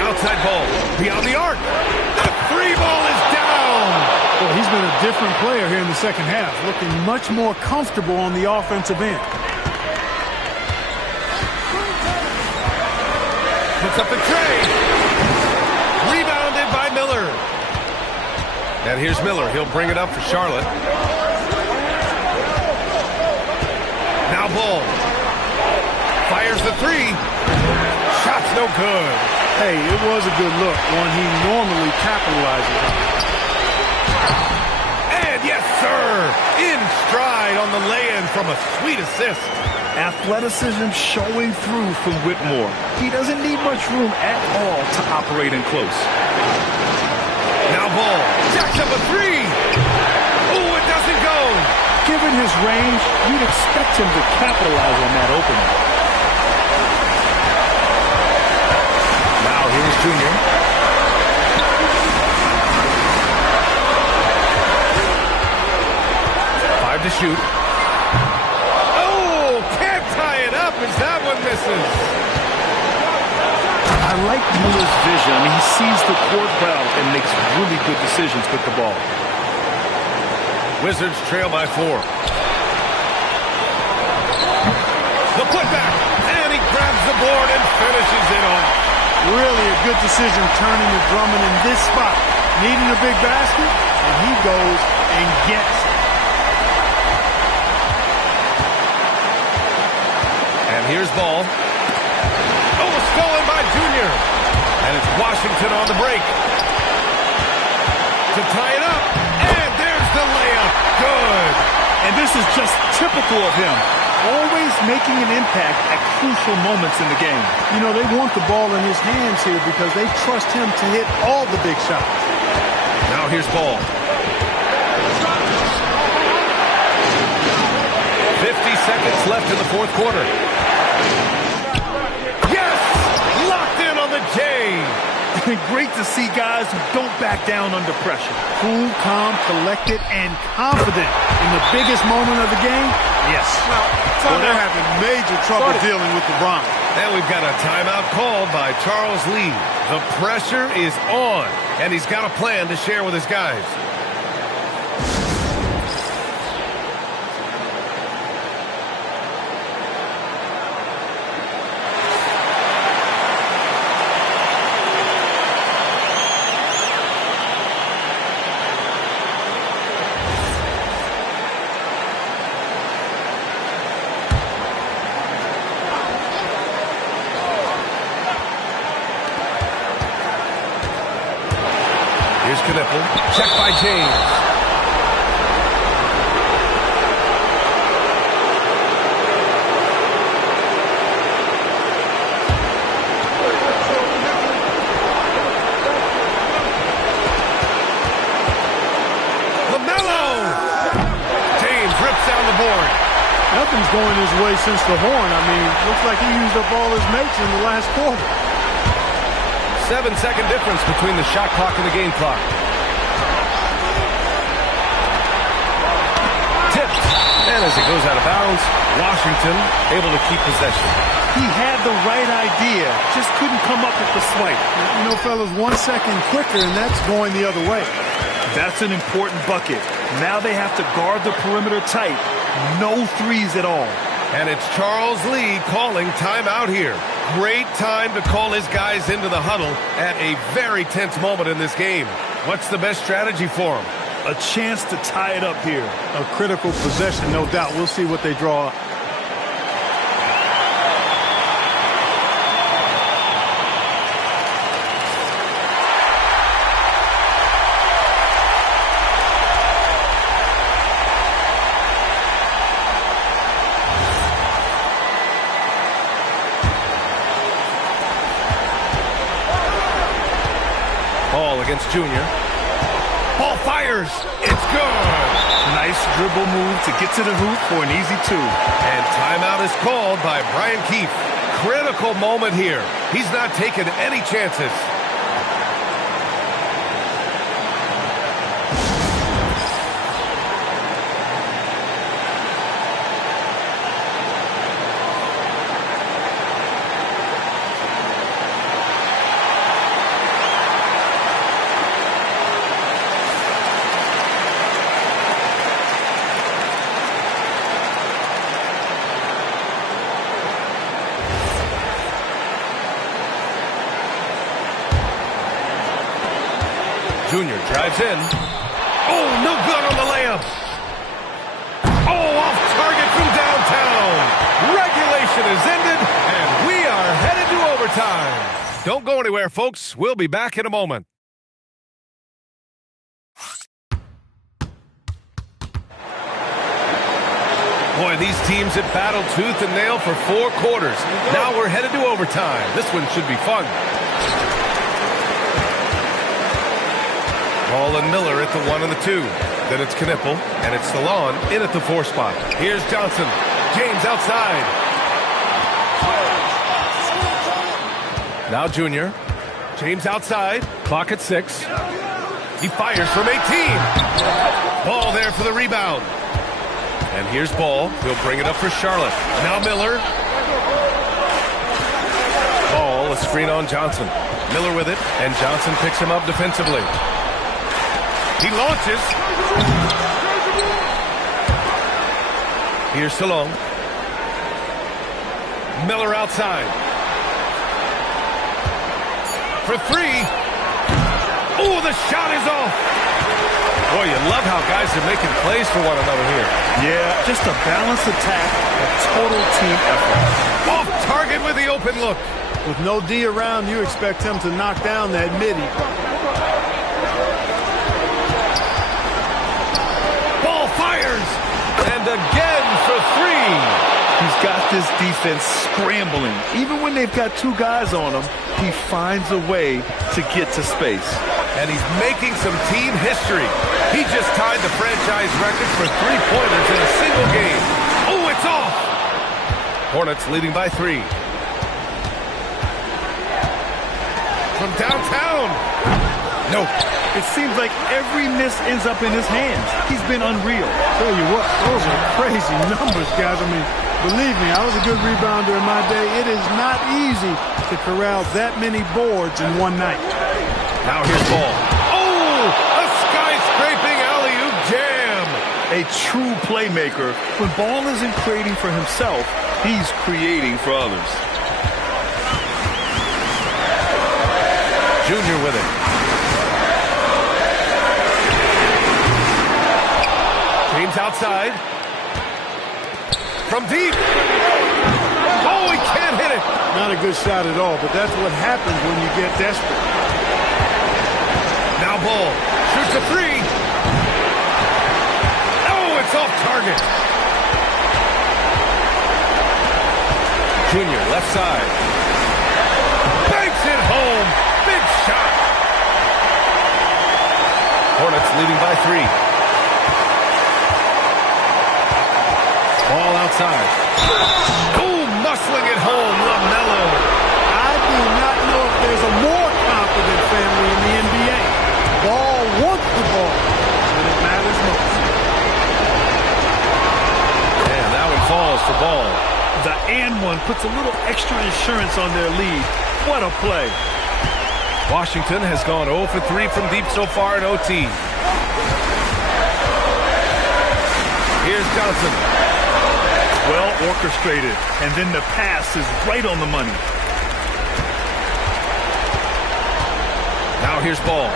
Outside ball. Beyond the arc. The three ball is down. Well, he's been a different player here in the second half, looking much more comfortable on the offensive end. Puts up the tray. Rebounded by Miller. And here's Miller. He'll bring it up for Charlotte. Now Ball. Fires the three. Shot's no good. Hey, it was a good look, one he normally capitalizes on. yes, sir! In stride on the lay-in from a sweet assist. Athleticism showing through from Whitmore. He doesn't need much room at all to operate in close. Now ball. Jacks up a three. Oh, it doesn't go. Given his range, you'd expect him to capitalize on that opening. Now here's Junior. 5 to shoot. Oh, can't tie it up as that one misses. I like Miller's vision. He sees the court well and makes really good decisions with the ball. Wizards trail by 4. The putback, and he grabs the board and finishes it off. Really a good decision turning to Drummond in this spot. Needing a big basket, and he goes and gets it. And here's ball. Oh, stolen by Junior. And it's Washington on the break. To tie it up. And there's the layup. Good. And this is just typical of him. Always making an impact at crucial moments in the game. You know, they want the ball in his hands here because they trust him to hit all the big shots. Now here's ball. 50 seconds left in the fourth quarter. Yes! Locked in on the J. Great to see guys who don't back down under pressure. Cool, calm, collected, and confident in the biggest moment of the game. Yes. Well, they're having major trouble dealing with LeBron. And we've got a timeout called by Charles Lee. The pressure is on, and he's got a plan to share with his guys. Check by James. LaMelo! James rips down the board. Nothing's going his way since the horn. I mean, looks like he used up all his mates in the last quarter. 7-second difference between the shot clock and the game clock. Tipped. And as it goes out of bounds, Washington able to keep possession. He had the right idea, just couldn't come up with the swipe. You know, fellas, 1 second quicker, and that's going the other way. That's an important bucket. Now they have to guard the perimeter tight. No threes at all. And it's Charles Lee calling timeout here. Great time to call his guys into the huddle at a very tense moment in this game. What's the best strategy for him? A chance to tie it up here. A critical possession, no doubt. We'll see what they draw up. Ball against Junior. Ball fires. It's good. Nice dribble move to get to the hoop for an easy 2. And timeout is called by Brian Keefe. Critical moment here. He's not taking any chances. Junior drives in. Oh, no good on the layup. Oh, off target from downtown. Regulation is ended, and we are headed to overtime. Don't go anywhere, folks. We'll be back in a moment. Boy, these teams have battled tooth and nail for 4 quarters. Now we're headed to overtime. This one should be fun. Ball and Miller at the 1 and the 2. Then it's Knipple, and it's Salon in at the 4 spot. Here's Johnson. James outside. Now Junior. James outside. Clock at 6. He fires from 18. Ball there for the rebound. And here's Ball. He'll bring it up for Charlotte. Now Miller. Ball, a screen on Johnson. Miller with it, and Johnson picks him up defensively. He launches. Here's Salon. Miller outside. For 3. Oh, the shot is off. Boy, you love how guys are making plays for one another here. Yeah, just a balanced attack, a total team effort. Off target with the open look. With no D around, you expect him to knock down that midi. Ball fires. And again for 3. He's got this defense scrambling. Even when they've got 2 guys on him, he finds a way to get to space. And he's making some team history. He just tied the franchise record for 3-pointers in a single game. Oh, it's off! Hornets leading by 3. From downtown. No. It seems like every miss ends up in his hands. He's been unreal. Tell you what, those are crazy numbers, guys. I mean, believe me, I was a good rebounder in my day. It is not easy to corral that many boards in one night. Now here's Ball. Oh, a skyscraping alley-oop jam. A true playmaker. When Ball isn't creating for himself, he's creating for others. Junior with it. James outside. From deep. Oh, he can't hit it. Not a good shot at all, but that's what happens when you get desperate. Now Ball shoots a 3. Oh, it's off target. Junior left side. Banks it home. Big shot. Hornets leading by 3. Ball outside. Oh, muscling it home. LaMelo. I do not know if there's a more confident family in the NBA. Ball wants the ball when it matters most. And that one falls for Ball. The and one puts a little extra insurance on their lead. What a play. Washington has gone 0 for 3 from deep so far in OT. Here's Johnson. Well orchestrated, and then the pass is right on the money. Now here's Ball.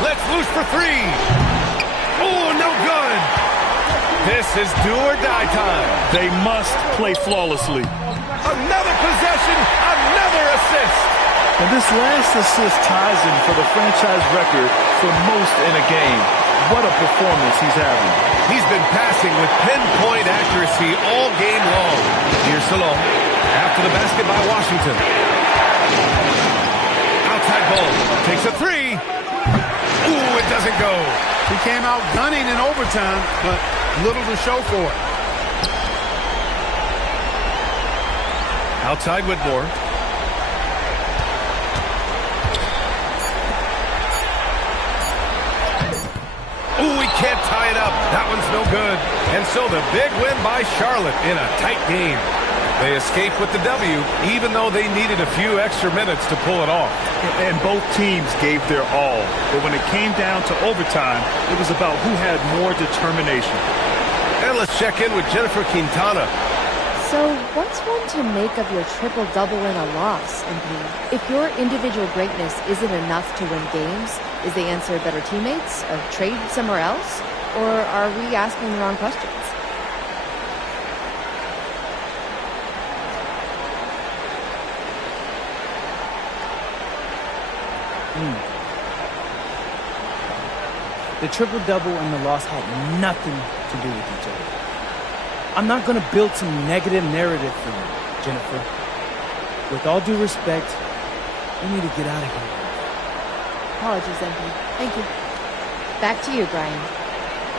Let's loose for 3. Oh, no good. This is do or die time. They must play flawlessly. Another possession, another assist. And this last assist ties him for the franchise record for most in a game. What a performance he's having. He's been passing with pinpoint accuracy all game long. Here's Salon. After the basket by Washington. Outside Ball. Takes a 3. Ooh, it doesn't go. He came out gunning in overtime, but little to show for it. Outside Whitmore. Ooh, he can't tie it up. That one's no good. And so the big win by Charlotte in a tight game. They escaped with the W, even though they needed a few extra minutes to pull it off. And both teams gave their all. But when it came down to overtime, it was about who had more determination. And let's check in with Jennifer Quintana. So what's one to make of your triple-double in a loss, MP? If your individual greatness isn't enough to win games, is the answer better teammates, a trade somewhere else? Or are we asking the wrong questions? The triple-double and the loss had nothing to do with each other. I'm not going to build some negative narrative for you, Jennifer. With all due respect, we need to get out of here. Apologies, Anthony. Thank you. Back to you, Brian.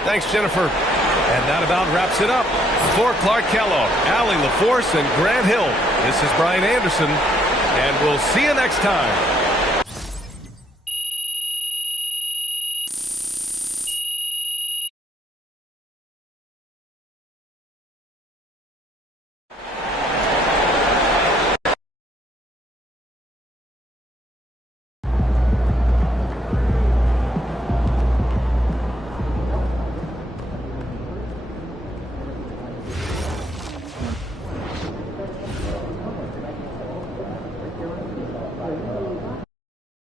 Thanks, Jennifer. And that about wraps it up. For Clark Kellogg, Allie LaForce, and Grant Hill, this is Brian Anderson, and we'll see you next time.